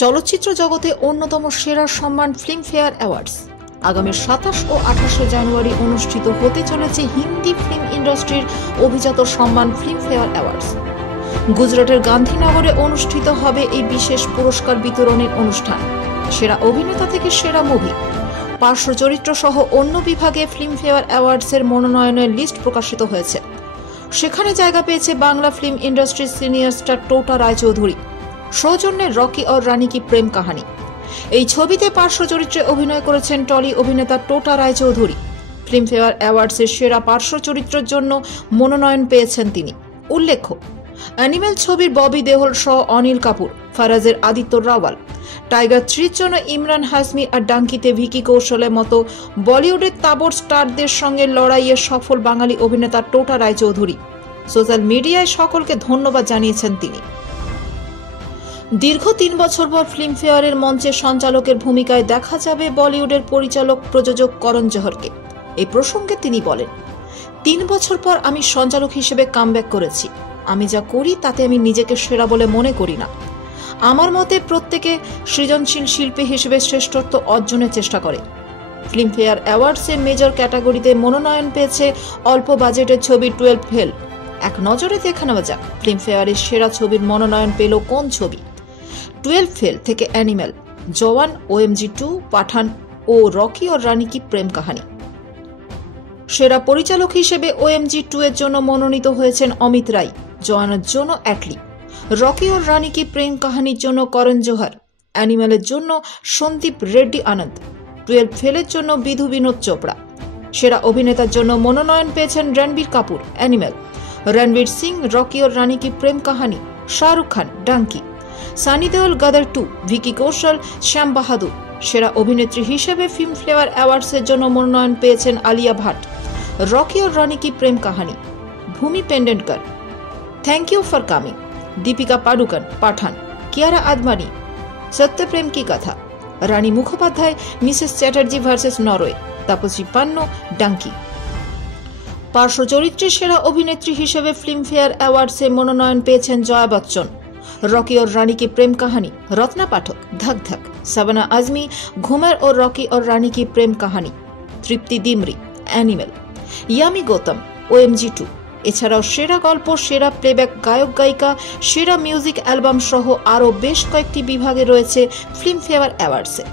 চলচ্চিত্র জগতে অন্যতম সেরা সম্মান ফিল্মফেয়ার অ্যাওয়ার্ডস আগামী ২৭ ও ২৮ জানুয়ারি অনুষ্ঠিত হতে চলেছে হিন্দি ফিল্ম ইন্ডাস্ট্রির অভিজাত সম্মান ফিল্মফেয়ার অ্যাওয়ার্ডস। গুজরাটের গান্ধীনগরে অনুষ্ঠিত হবে এই বিশেষ পুরস্কার বিতরণের অনুষ্ঠান। সেরা অভিনেতা থেকে সেরা মুভি, পার্শ্ব চরিত্র সহ অন্য বিভাগে ফিল্মফেয়ার অ্যাওয়ার্ডসের মনোনয়নের লিস্ট প্রকাশিত হয়েছে। সেখানে জায়গা পেয়েছে বাংলা ফিল্ম ইন্ডাস্ট্রির সিনিয়র স্টার টোটা রায়চৌধুরী সৌজন্যে রকি और রানী কি প্রেম কাহানি। এই ছবিতে পার্শ্ব চরিত্রে অভিনয় করেছেন টলি অভিনেতা টোটা রায়চৌধুরী। ফিল্মফেয়ার অ্যাওয়ার্ডসের সেরা পার্শ্ব চরিত্রের জন্য মনোনয়ন পেয়েছেন তিনি। উল্লেখ্য, অ্যানিমেল ছবির ববি দেওল সহ অনিল কাপুর, ফারাজের আদিত্য রাওয়াল, টাইগার 3-র জন্য ইমরান হাসমি আর ডাঙ্কিতে ভিকি কৌশলের মতো বলিউডের তাবড় স্টারদের সঙ্গে লড়াইয়ে সফল বাঙালি অভিনেতা টোটা রায়চৌধুরী। সোশ্যাল মিডিয়ায় সকলকে ধন্যবাদ জানিয়েছেন তিনি। দীর্ঘ ৩ বছর পর ফিল্মফেয়ারের মঞ্চে সঞ্চালকের ভূমিকায় দেখা যাবে বলিউডের পরিচালক প্রযোজক করণ জোহরকে। এই প্রসঙ্গে তিনি বলেন, ৩ বছর পর আমি সঞ্চালক হিসেবে কামব্যাক করেছি। আমি যা করি তাতে আমি নিজেকে সেরা বলে মনে করি না। আমার মতে প্রত্যেকে সৃজনশীল শিল্পী হিসেবে শ্রেষ্ঠত্ব অর্জনের চেষ্টা করে। ফিল্মফেয়ার অ্যাওয়ার্ডসের মেজর ক্যাটাগরিতে মনোনয়ন পেয়েছে অল্প বাজেটের ছবি 12 ফেল। এক নজরে দেখে নেওয়া যাক ফিল্মফেয়ারের সেরা ছবির মনোনয়ন পেল কোন ছবি। 12 ফেল থেকে অ্যানিমেল, জওয়ান, OMG 2, পাঠান ও রকি और রানী কি প্রেম কাহানি। সেরা পরিচালক হিসেবে OMG 2 এর জন্য মনোনীত হয়েছেন অমিত রায়, জওয়ানের জন্য অ্যাটলি, রকি और রানী কি প্রেম কাহানির জন্য করণ জোহর, অ্যানিমেলের জন্য সন্দীপ রেড্ডি আনন্দ, 12 ফেলের জন্য বিধু বিনোদ চোপড়া। সেরা অভিনেতার জন্য মনোনয়ন পেয়েছেন রণবীর কাপুর, অ্যানিমেল, রণবীর সিং, রকি और রানী কি প্রেম কাহানি, শাহরুখ খান, ডাঙ্কি, সানি দেওল, গদর 2, ভিকি কৌশল, শ্যাম বাহাদুর। সেরা অভিনেত্রী হিসেবে ফিল্মফেয়ার অ্যাওয়ার্ডসের জন্য মনোনয়ন পেয়েছেন আলিয়া ভাট, রকি और রানী কি Prem Kahani, Bhumi Pednekar, thank you for coming, Deepika Padukone, Pathaan, Kiara Advani, Satya Prem Ki Katha, Rani Mukherjee, Mrs Chatterjee versus Norway, Taapsee Pannu, Dunki. পার্শ্ব চরিত্রে সেরা অভিনেত্রী হিসেবে ফিল্মফেয়ার অ্যাওয়ার্ডসে মনোনয়ন পেয়েছেন জয়া বচ্চন, রকি और রানী কি প্রেম কাহানি, রত্না পাঠক, ধক ধক, সাবানা আজমি, ঘুমের और রকি और রানী কি প্রেম কাহানি, তৃপ্তি Dimri, animal, yummy Gautam, OMG 2। এছাড়াও সেরা গল্প, সেরা প্লেব্যাক গায়ক গায়িকা, সেরা মিউজিক অ্যালবাম সহ আরও বেশ কয়েকটি বিভাগে রয়েছে ফিল্মফেয়ার অ্যাওয়ার্ডসে।